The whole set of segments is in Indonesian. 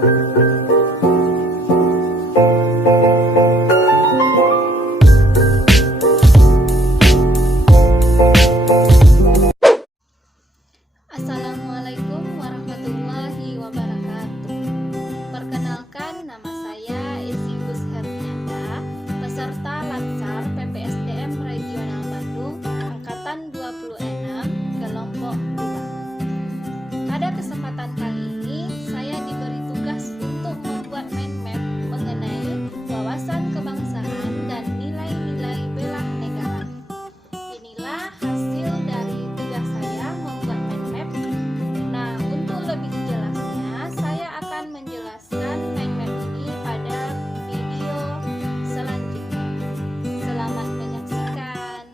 Assalamualaikum warahmatullahi wabarakatuh. Perkenalkan, nama saya Esi Gus Hernianda, peserta Latsar PPSDM Regional Bandung, Angkatan 26, kelompok 2. Pada kesempatan kali ini, saya diberi tugas untuk membuat mind map mengenai wawasan kebangsaan dan nilai-nilai bela negara. Inilah hasil dari tugas saya membuat mind map. Nah, untuk lebih jelasnya, saya akan menjelaskan mind map ini pada video selanjutnya. Selamat menyaksikan.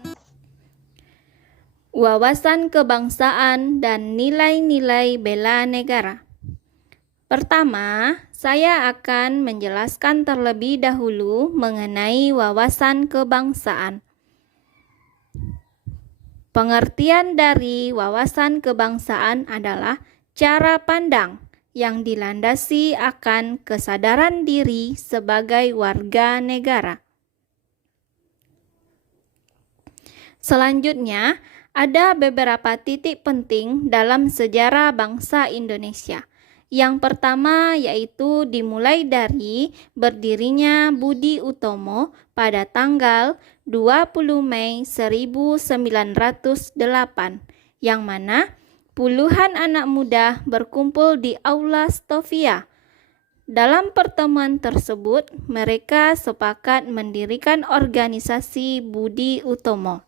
Wawasan kebangsaan dan nilai-nilai bela negara. Pertama, saya akan menjelaskan terlebih dahulu mengenai wawasan kebangsaan. Pengertian dari wawasan kebangsaan adalah cara pandang yang dilandasi akan kesadaran diri sebagai warga negara. Selanjutnya, ada beberapa titik penting dalam sejarah bangsa Indonesia. Yang pertama yaitu dimulai dari berdirinya Budi Utomo pada tanggal 20 Mei 1908, yang mana puluhan anak muda berkumpul di Aula Stovia. Dalam pertemuan tersebut, mereka sepakat mendirikan organisasi Budi Utomo.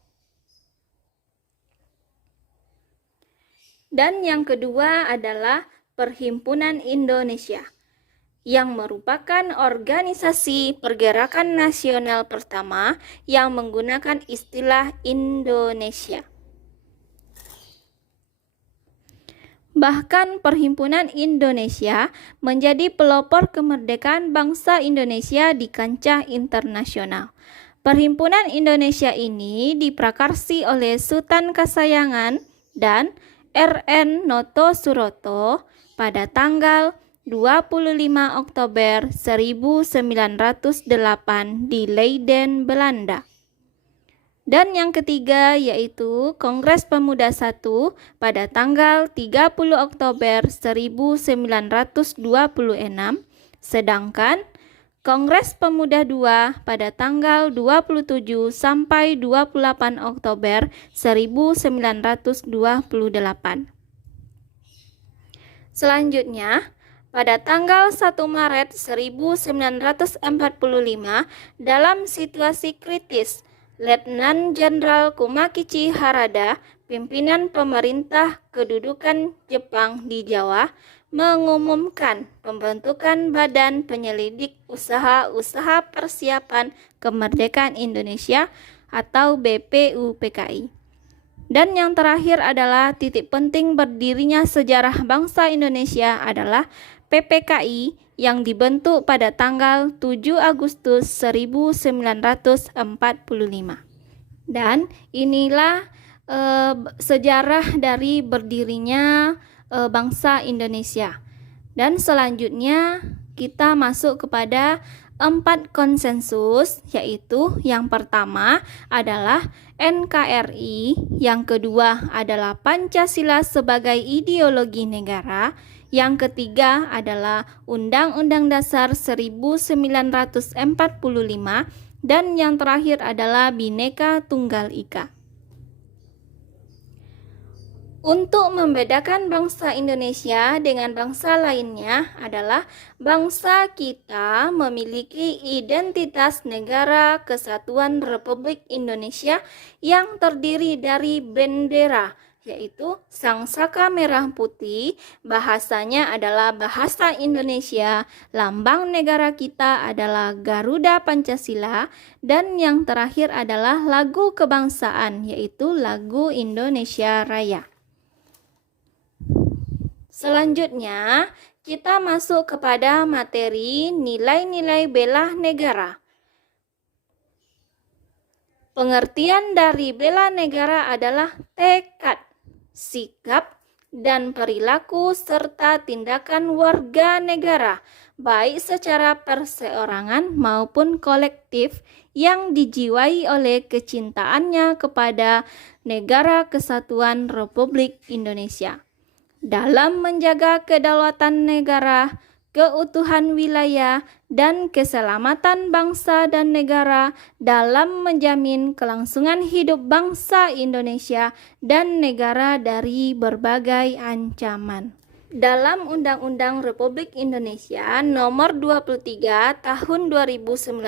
Dan yang kedua adalah Perhimpunan Indonesia, yang merupakan organisasi pergerakan nasional pertama yang menggunakan istilah Indonesia. Bahkan Perhimpunan Indonesia menjadi pelopor kemerdekaan bangsa Indonesia di kancah internasional. Perhimpunan Indonesia ini diprakarsi oleh Sultan Kasayangan dan R.N. Noto Suroto pada tanggal 25 Oktober 1908 di Leiden, Belanda. Dan yang ketiga yaitu Kongres Pemuda I pada tanggal 30 Oktober 1926, sedangkan Kongres Pemuda II pada tanggal 27 sampai 28 Oktober 1928. Selanjutnya, pada tanggal 1 Maret 1945, dalam situasi kritis, Letnan Jenderal Kumakichi Harada, pimpinan pemerintah kedudukan Jepang di Jawa, mengumumkan pembentukan Badan Penyelidik Usaha-Usaha Persiapan Kemerdekaan Indonesia atau BPUPKI. Dan yang terakhir adalah titik penting berdirinya sejarah bangsa Indonesia adalah PPKI yang dibentuk pada tanggal 7 Agustus 1945. Dan inilah sejarah dari berdirinya bangsa Indonesia. Dan selanjutnya kita masuk kepada 4 konsensus, yaitu yang pertama adalah NKRI, yang kedua adalah Pancasila sebagai ideologi negara, yang ketiga adalah Undang-Undang Dasar 1945, dan yang terakhir adalah Bhinneka Tunggal Ika. Untuk membedakan bangsa Indonesia dengan bangsa lainnya adalah bangsa kita memiliki identitas negara kesatuan Republik Indonesia yang terdiri dari bendera, yaitu sangsaka merah putih, bahasanya adalah bahasa Indonesia, lambang negara kita adalah Garuda Pancasila, dan yang terakhir adalah lagu kebangsaan, yaitu lagu Indonesia Raya. Selanjutnya, kita masuk kepada materi nilai-nilai bela negara. Pengertian dari bela negara adalah tekad, sikap, dan perilaku serta tindakan warga negara, baik secara perseorangan maupun kolektif, yang dijiwai oleh kecintaannya kepada Negara Kesatuan Republik Indonesia. Dalam menjaga kedaulatan negara, keutuhan wilayah, dan keselamatan bangsa dan negara, dalam menjamin kelangsungan hidup bangsa Indonesia dan negara dari berbagai ancaman. Dalam Undang-Undang Republik Indonesia Nomor 23 Tahun 2019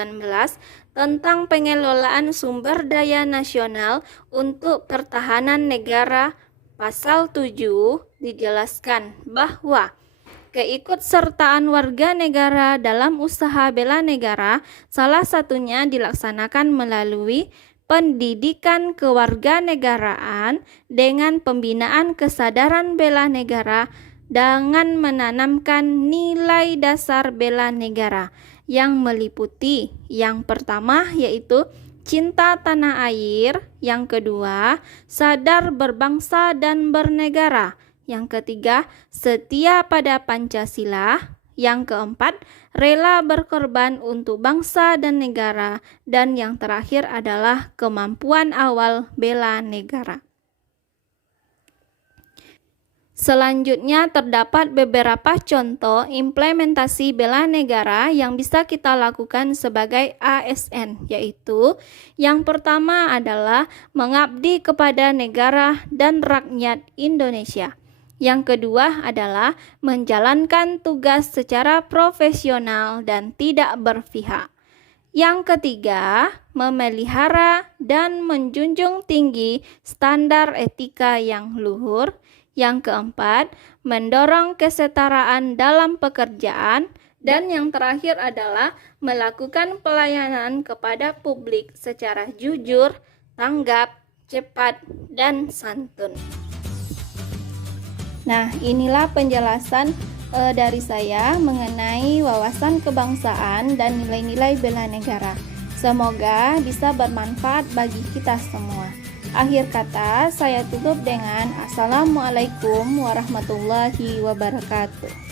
tentang pengelolaan sumber daya nasional untuk pertahanan negara, Pasal 7 dijelaskan bahwa keikutsertaan warga negara dalam usaha bela negara salah satunya dilaksanakan melalui pendidikan kewarganegaraan dengan pembinaan kesadaran bela negara dengan menanamkan nilai dasar bela negara yang meliputi yang pertama yaitu cinta tanah air, yang kedua sadar berbangsa dan bernegara, yang ketiga setia pada Pancasila, yang keempat rela berkorban untuk bangsa dan negara, dan yang terakhir adalah kemampuan awal bela negara. Selanjutnya terdapat beberapa contoh implementasi bela negara yang bisa kita lakukan sebagai ASN, yaitu yang pertama adalah mengabdi kepada negara dan rakyat Indonesia. Yang kedua adalah menjalankan tugas secara profesional dan tidak berpihak. Yang ketiga, memelihara dan menjunjung tinggi standar etika yang luhur. Yang keempat, mendorong kesetaraan dalam pekerjaan. Dan yang terakhir adalah melakukan pelayanan kepada publik secara jujur, tanggap, cepat, dan santun. Nah, inilah penjelasan dari saya mengenai wawasan kebangsaan dan nilai-nilai bela negara. Semoga bisa bermanfaat bagi kita semua. Akhir kata, saya tutup dengan Assalamualaikum warahmatullahi wabarakatuh.